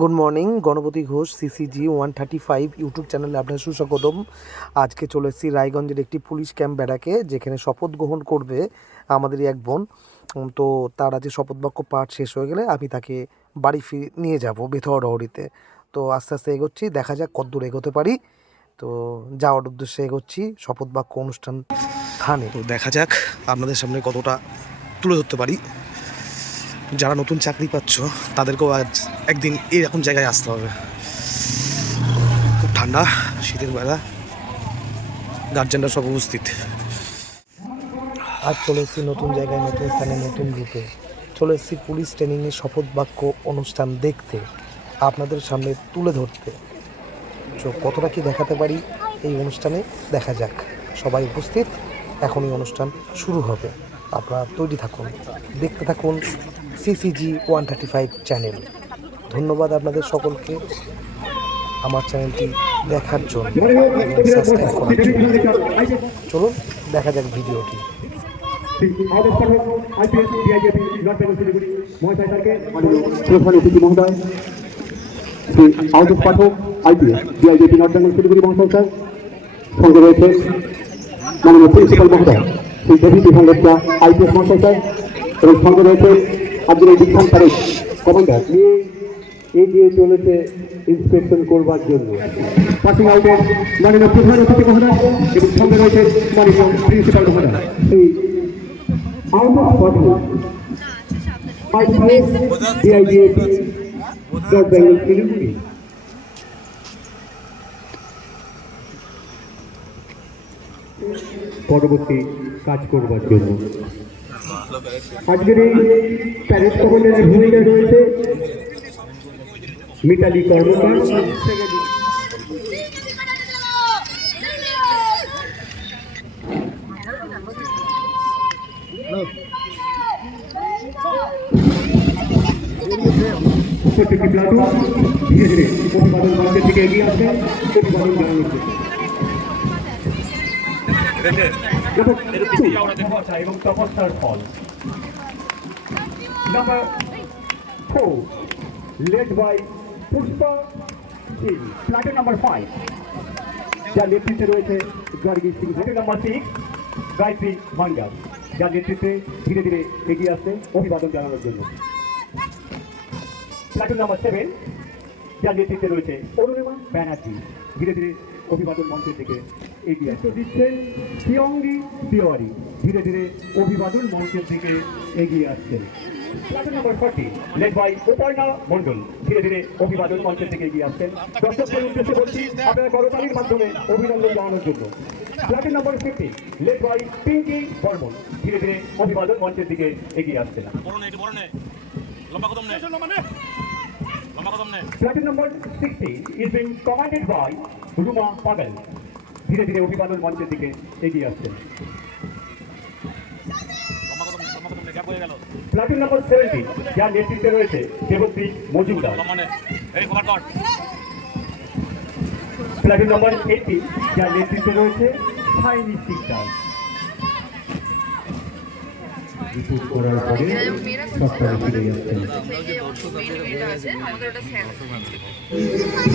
Good morning Ganapati Ghosh CCG one thirty five YouTube চ্যানেলে আপনার সুস্বাগতম। আজকে চলে এসেছি রায়গঞ্জের একটি পুলিশ ক্যাম্প বেড়াকে যেখানে শপথ গ্রহণ করবে আমাদেরই এক বোন। তো তার আজকে শপথ বাক্য পাঠ শেষ হয়ে গেলে আমি তাকে বাড়ি ফিরে, নিয়ে যাব বেথর ডহরিতে তো আস্তে আস্তে এগোচ্ছি, দেখা যাক কতদূর এগোতে পারি। তো যাওয়ার উদ্দেশ্যে এগোচ্ছি, শপথ বাক্য অনুষ্ঠান স্থানে তো দেখা যাক আপনাদের সামনে কতটা তুলে ধরতে পারি। যারা নতুন চাকরি পাচ্ছ, তাদেরকেও আজ একদিন এরকম জায়গায় আসতে হবে। খুব ঠান্ডা, শীতের বেলা। গার্জেনরা সব উপস্থিত। আজ চলে এসেছি নতুন জায়গায়, নতুন স্থানে, নতুন গ্রুপে চলে এসেছি পুলিশ ট্রেনিংয়ের শপথ বাক্য অনুষ্ঠান দেখতে, আপনাদের সামনে তুলে ধরতে। তো কতটা কি দেখাতে পারি? এই অনুষ্ঠানে দেখা যাক। সবাই উপস্থিত এখন এই অনুষ্ঠান শুরু হবে। আপনারা তৈরি থাকুন, দেখতে থাকুন CCG one thirty five channel ধন্যবাদ আপনাদের সকলকে আমার চ্যানেলটি দেখার জন্য সাবস্ক্রাইব করার জন্য। চলুন, দেখা যাক ভিডিওটি। আউট পাঠক, আইপিএস সঙ্গে রয়েছে প্রিন্সিপাল মহোদয়। দেবী বিধান লেপ্চা আইপিএস মহাশয় স্যার এবং সঙ্গে রয়েছে এই বিধান তারিখ কমান্ডার এগিয়ে চলেছে ইন্সপেকশন করবার জন্য? পাসিং আউটের মাননীয় প্রধান অতিথি মহোদয় এবং সঙ্গে রয়েছে মাননীয় প্রিন্সিপাল মহোদয়। এই out of body. IPS, DIGAP, North Bengal পরবর্তী কাজ করবার জন্য। আজকের এই প্যারেড কমান্ডারের ভূমিকা রয়েছে, মিতালি কর্মকার। প্রত্যেকটি প্লাটুন ধীরে ধীরে অভিবাদন মঞ্চের দিকে এগিয়ে অভিবাদন জানানোর জন্য তপস্যা by Pushpa Singh number five যার নেতৃত্বে রয়েছে Gargi Singh platoon number six Gayatri Mandal যার নেতৃত্বে ধীরে ধীরে এগিয়ে আসছে অভিবাদন জানানোর জন্য প্লাটুন নাম্বার সেভেন যার নেতৃত্বে রয়েছে অরুণিমা ব্যানার্জি। ধীরে ধীরে অভিবাদন মঞ্চের দিকে এগিয়ে আসতে দিচ্ছেন পিয়ঙ্গি তিওয়ারি। ধীরে ধীরে অভিবাদন মঞ্চের দিকে এগিয়ে আসছেন। Number by Mondal. ধীরে ধীরে অভিবাদন মঞ্চের দিকে এগিয়ে আসছেন। মাধ্যমে অভিনন্দন জন্য বাই ধীরে ধীরে অভিবাদন মঞ্চের দিকে এগিয়ে আসছেন বড় নে একটু বড় নে লম্বা কদম নে লম্বা কদম নে Platoon number 60 is being commanded by Ruma Pagal. ধীরে ধীরে অভিবাদন মঞ্চের দিকে এগিয়ে আসছেন প্লাটুন নম্বর সেভেন্টি যার নেতৃত্বে রয়েছে Debashree Majumdar. Platoon number eighty যার নেতৃত্বে রয়েছে সাইনি সিকদার। রিপোর্ট করার পরে সপ্তাহে ফিরে যাচ্ছেন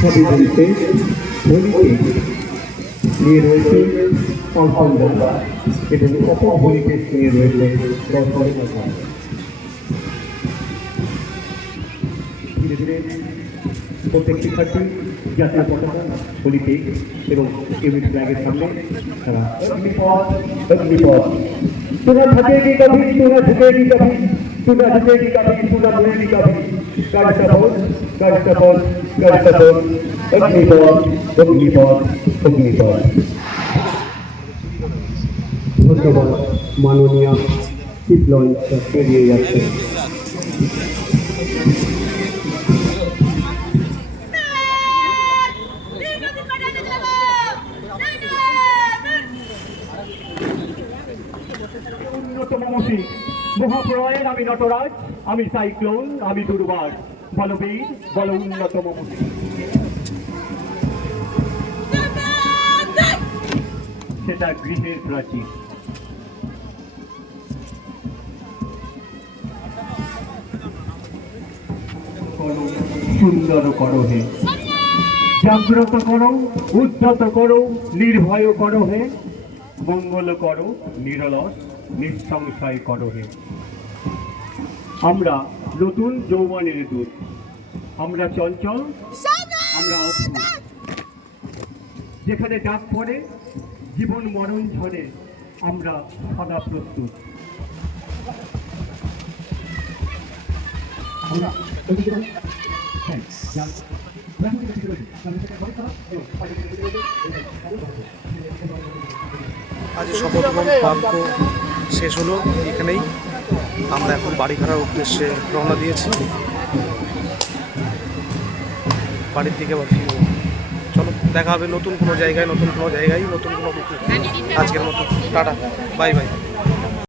সবই বলতে হোলিতে নিয়ে রয়েছে অল্পন্দা এবং অপর হোলিতে নিয়ে রয়েছে ধীরে ধীরে প্রত্যেক শিক্ষার্থী জাতীয় পতাকা হোলিতে এবং ইউনিট ফ্ল্যাগের সামনে তারা অগ্নিপথ অগ্নিপথ। তোরা ঝুঁকেগি কভি তোরা ঝুঁকেগি কভি তোরা ঝুঁকেগি কভি তোরা মুড়েগি কভি কার্যপথ কার্যপথ কার্যপথ অগ্নিপথ অগ্নিপথ অগ্নিপথ ধন্যবাদ মাননীয় চিফ লঞ্চ পেরিয়ে যাচ্ছে মহাপ্রলয়ের আমি নটরাজ, আমি সাইক্লোন, আমি দুর্বার। বলবীর, বল সেটা গৃহের প্রাচীর। সুন্দর করো হে। জাগ্রত করো, উদ্ধত করো, নির্ভয় করো হে। মঙ্গল করো, নিরলস, নিঃসংশয় করো হে। আমরা নতুন যৌবনের দূত। আমরা চঞ্চল, আমরা অদ্ভুত। যেখানে ডাক পড়ে জীবন মরণ ঝরে, আমরা সদা প্রস্তুত। আজ শপথ বাক্য শেষ হলো, এখানেই আমরা এখন বাড়ি ফেরার উদ্দেশ্যে রওনা দিয়েছি। বাড়ির দিকে আবার ফিরব। চলো, দেখা হবে নতুন কোনো জায়গায়, নতুন কোনো জায়গায়, নতুন কোনো আজকের মতো। Tata, bye bye.